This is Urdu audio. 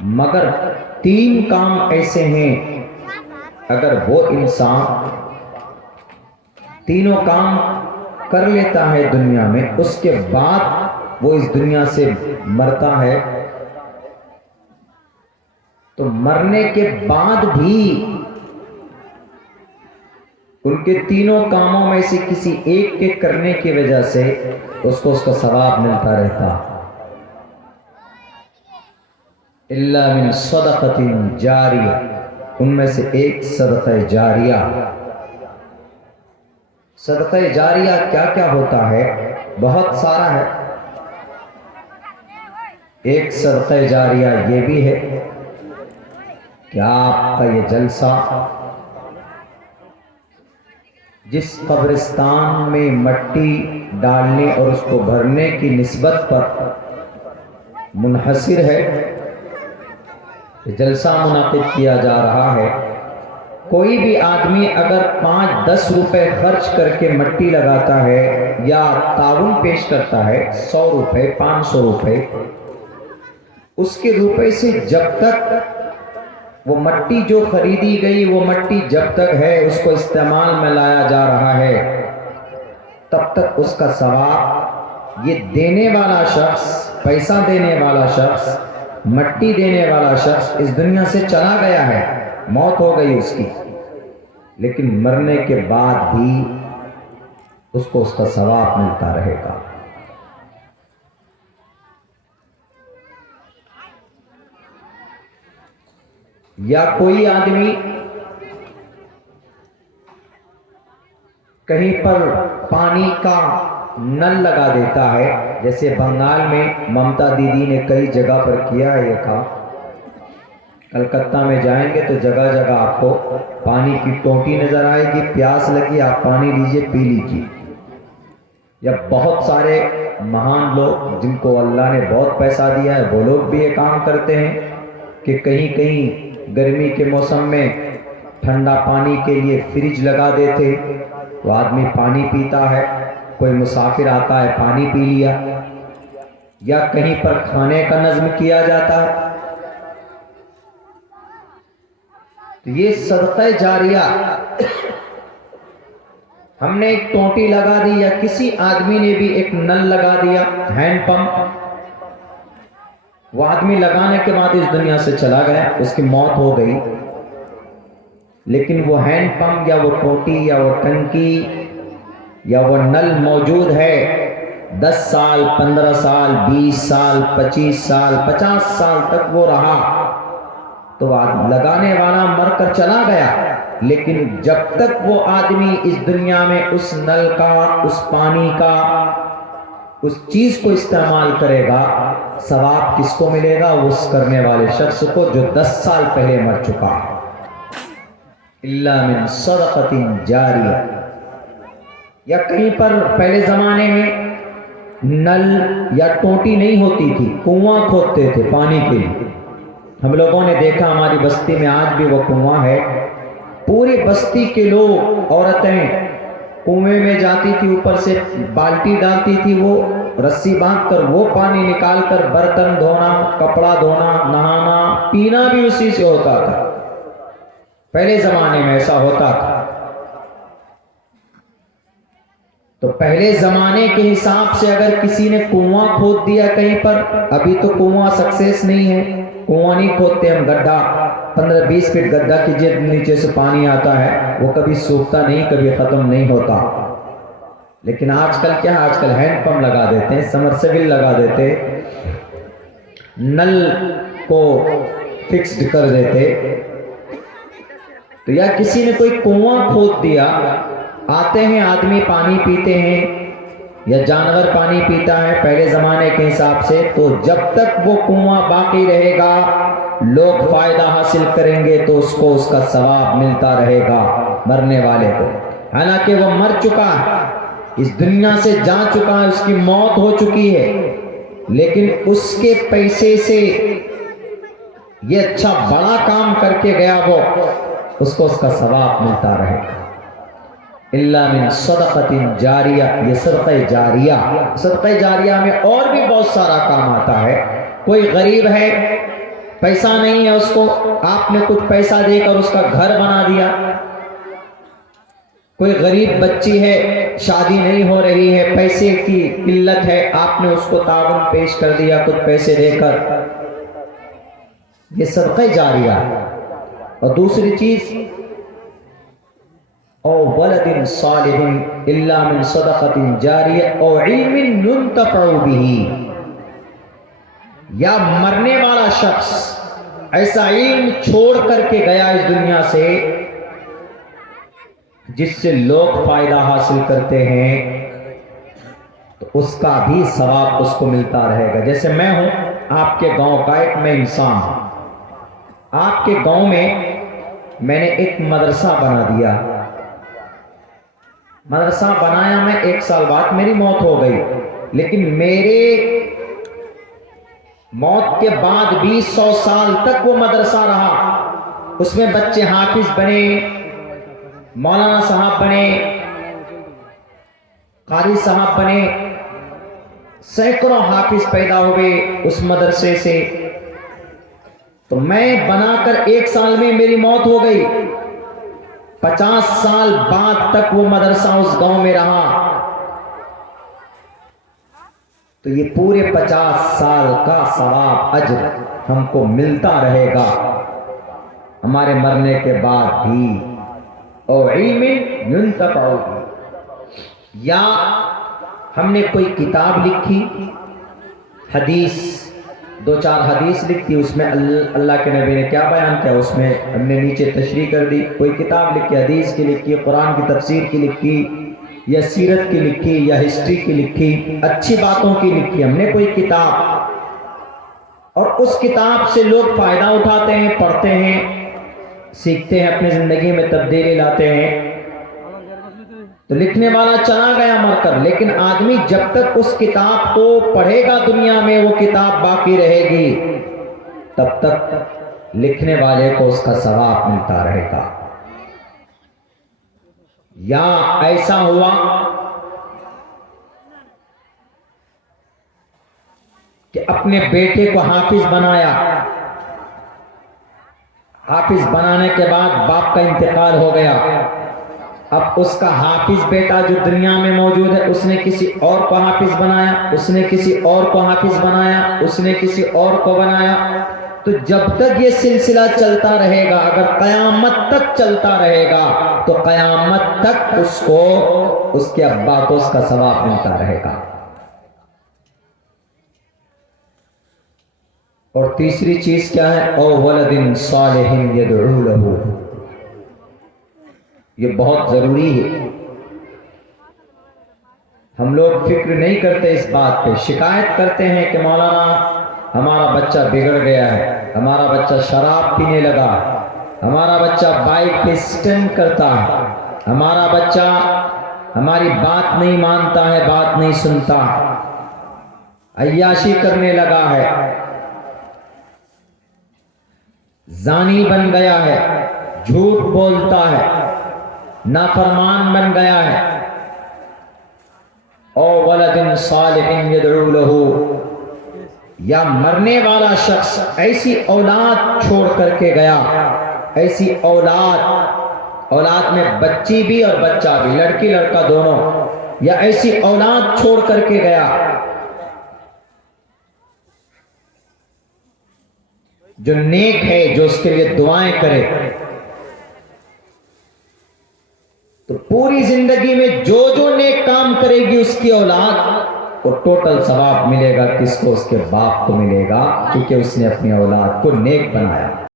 مگر 3 کام ایسے ہیں اگر وہ انسان تینوں کام کر لیتا ہے دنیا میں، اس کے بعد وہ اس دنیا سے مرتا ہے، تو مرنے کے بعد بھی ان کے تینوں کاموں میں سے کسی ایک کے کرنے کی وجہ سے اس کو اس کا ثواب ملتا رہتا، الا من صدقۃ جاریہ، ان میں سے ایک صدقہ جاریہ۔ صدقہ جاریہ کیا کیا ہوتا ہے؟ بہت سارا ہے۔ ایک صدقہ جاریہ یہ بھی ہے کہ آپ کا یہ جلسہ جس قبرستان میں مٹی ڈالنے اور اس کو بھرنے کی نسبت پر منحصر ہے، جلسہ منعقد کیا جا رہا ہے، کوئی بھی آدمی اگر 5-10 روپے خرچ کر کے مٹی لگاتا ہے یا تعاون پیش کرتا ہے، 100 روپے 500 روپے، اس کے روپے سے جب تک وہ مٹی جو خریدی گئی، وہ مٹی جب تک ہے اس کو استعمال میں لایا جا رہا ہے، تب تک اس کا ثواب یہ دینے والا شخص، پیسہ دینے والا شخص، مٹی دینے والا شخص اس دنیا سے چلا گیا ہے، موت ہو گئی اس کی، لیکن مرنے کے بعد بھی اس کو اس کا ثواب ملتا رہے گا۔ یا کوئی آدمی کہیں پر پانی کا نل لگا دیتا ہے، جیسے بنگال میں ممتا دیدی نے کئی جگہ پر کیا ہے یہ کام، کلکتہ میں جائیں گے تو جگہ جگہ آپ کو پانی کی ٹونٹی نظر آئے گی، پیاس لگی آپ پانی لیجئے پی لیجئے۔ یا بہت سارے مہان لوگ جن کو اللہ نے بہت پیسہ دیا ہے، وہ لوگ بھی یہ کام کرتے ہیں کہ کہیں کہیں گرمی کے موسم میں ٹھنڈا پانی کے لیے فریج لگا دیتے، وہ آدمی پانی پیتا ہے، کوئی مسافر آتا ہے پانی پی لیا، یا کہیں پر کھانے کا نظم کیا جاتا ہے۔ تو یہ صدقہ جاریہ، ہم نے ایک ٹونٹی لگا دی یا کسی آدمی نے بھی ایک نل لگا دیا، ہینڈ پمپ، وہ آدمی لگانے کے بعد اس دنیا سے چلا گیا، اس کی موت ہو گئی، لیکن وہ ہینڈ پمپ یا وہ ٹونٹی یا وہ ٹنکی یا وہ نل موجود ہے، 10 سال 15 سال 20 سال 25 سال 50 سال تک وہ رہا، تو لگانے والا مر کر چلا گیا، لیکن جب تک وہ آدمی اس دنیا میں اس نل کا، اس پانی کا، اس چیز کو استعمال کرے گا، ثواب کس کو ملے گا؟ اس کرنے والے شخص کو جو 10 سال پہلے مر چکا ہے۔ الا من صدقۃ جاریہ۔ یا کہیں پر پہلے زمانے میں نل یا ٹونٹی نہیں ہوتی تھی، کنواں کھودتے تھے پانی کے لیے، ہم لوگوں نے دیکھا ہماری بستی میں آج بھی وہ کنواں ہے، پوری بستی کے لوگ، عورتیں کنویں میں جاتی تھی، اوپر سے بالٹی ڈالتی تھی، وہ رسی باندھ کر وہ پانی نکال کر برتن دھونا، کپڑا دھونا، نہانا، پینا بھی اسی سے ہوتا تھا، پہلے زمانے میں ایسا ہوتا تھا۔ تو پہلے زمانے کے حساب سے اگر کسی نے کنواں کھود دیا کہیں پر، ابھی تو کنواں سکسیس نہیں ہے، کنواں نہیں کھودتے ہم، گڈھا 15-20 فٹ گڈھا کیجئے، نیچے سے پانی آتا ہے، وہ کبھی سوکھتا نہیں، کبھی ختم نہیں ہوتا۔ لیکن آج کل کیا ہے؟ آج کل ہینڈ پمپ لگا دیتے ہیں، سمرسیبل لگا دیتے، نل کو فکسڈ کر دیتے، تو یا کسی نے کوئی کنواں کھود دیا، آتے ہیں آدمی پانی پیتے ہیں یا جانور پانی پیتا ہے پہلے زمانے کے حساب سے، تو جب تک وہ کنواں باقی رہے گا، لوگ فائدہ حاصل کریں گے تو اس کو اس کا ثواب ملتا رہے گا مرنے والے کو، حالانکہ وہ مر چکا ہے، اس دنیا سے جا چکا ہے، اس کی موت ہو چکی ہے، لیکن اس کے پیسے سے یہ اچھا بڑا کام کر کے گیا، وہ اس کو اس کا ثواب ملتا رہے گا۔ الا من صدقۃ جاریہ، یہ صدقہ جاریہ۔ صدقہ جاریہ میں اور بھی بہت سارا کام آتا ہے، کوئی غریب ہے پیسہ نہیں ہے اس کو، آپ نے کچھ پیسہ دے کر اس کا گھر بنا دیا. کوئی غریب بچی ہے، شادی نہیں ہو رہی ہے، پیسے کی قلت ہے، آپ نے اس کو تعاون پیش کر دیا کچھ پیسے دے کر. یہ صدقہ جاریہ. اور دوسری چیز، او ولد صالح الا من صدقۃ جاریہ او علم ينتفع به، یا مرنے والا شخص ایسا علم چھوڑ کر کے گیا اس دنیا سے جس سے لوگ فائدہ حاصل کرتے ہیں، تو اس کا بھی ثواب اس کو ملتا رہے گا. جیسے میں ہوں آپ کے گاؤں کا ایک میں انسان ہوں، آپ کے گاؤں میں نے ایک مدرسہ بنا دیا. مدرسہ بنایا میں، 1 سال بعد میری موت ہو گئی، لیکن میرے موت کے بعد بھی 100 سال تک وہ مدرسہ رہا. اس میں بچے حافظ بنے، مولانا صاحب بنے، قاری صاحب بنے، سینکڑوں حافظ پیدا ہوئے اس مدرسے سے. تو میں بنا کر 1 سال میں میری موت ہو گئی، 50 سال بعد تک وہ مدرسہ اس گاؤں میں رہا. تو یہ پورے 50 سال کا ثواب اجر ہم کو ملتا رہے گا ہمارے مرنے کے بعد بھی. اور علم ينتفع به، یا ہم نے کوئی کتاب لکھی، حدیث 2-4 حدیث لکھی، اس میں اللہ کے نبی نے کیا بیان کیا اس میں ہم نے نیچے تشریح کر دی. کوئی کتاب لکھی، حدیث کی لکھی، قرآن کی تفسیر کی لکھی، یا سیرت کی لکھی، یا ہسٹری کی لکھی، اچھی باتوں کی لکھی ہم نے کوئی کتاب، اور اس کتاب سے لوگ فائدہ اٹھاتے ہیں، پڑھتے ہیں، سیکھتے ہیں، اپنی زندگی میں تبدیلی لاتے ہیں. تو لکھنے والا چلا گیا مر کر، لیکن آدمی جب تک اس کتاب کو پڑھے گا دنیا میں وہ کتاب باقی رہے گی، تب تک لکھنے والے کو اس کا ثواب ملتا رہے گا. یا ایسا ہوا کہ اپنے بیٹے کو حافظ بنایا، حافظ بنانے کے بعد باپ کا انتقال ہو گیا، اب اس کا حافظ بیٹا جو دنیا میں موجود ہے اس نے کسی اور کو حافظ بنایا، اس نے کسی اور کو حافظ بنایا، اس نے کسی اور کو بنایا. تو جب تک یہ سلسلہ چلتا رہے گا، اگر قیامت تک چلتا رہے گا تو قیامت تک اس کو اس کے ابا کو اس کا ثواب ملتا رہے گا. اور تیسری چیز کیا ہے؟ او ولد صالح يدعو له، یہ بہت ضروری ہے. ہم لوگ فکر نہیں کرتے اس بات پہ، شکایت کرتے ہیں کہ مولانا ہمارا بچہ بگڑ گیا ہے، ہمارا بچہ شراب پینے لگا، ہمارا بچہ بائک پہ اسٹنٹ کرتا ہے، ہمارا بچہ ہماری بات نہیں مانتا ہے، بات نہیں سنتا، عیاشی کرنے لگا ہے، زانی بن گیا ہے، جھوٹ بولتا ہے، نافرمان بن گیا ہے. او ولد صالح يدعو له، یا مرنے والا شخص ایسی اولاد چھوڑ کر کے گیا، ایسی اولاد میں بچی بھی اور بچہ بھی، لڑکی لڑکا دونوں، یا ایسی اولاد چھوڑ کر کے گیا جو نیک ہے، جو اس کے لیے دعائیں کرے. تو پوری زندگی میں جو نیک کام کرے گی اس کی اولاد کو ٹوٹل ثواب ملے گا. کس کو؟ اس کے باپ کو ملے گا، کیونکہ اس نے اپنی اولاد کو نیک بنایا.